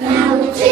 Now.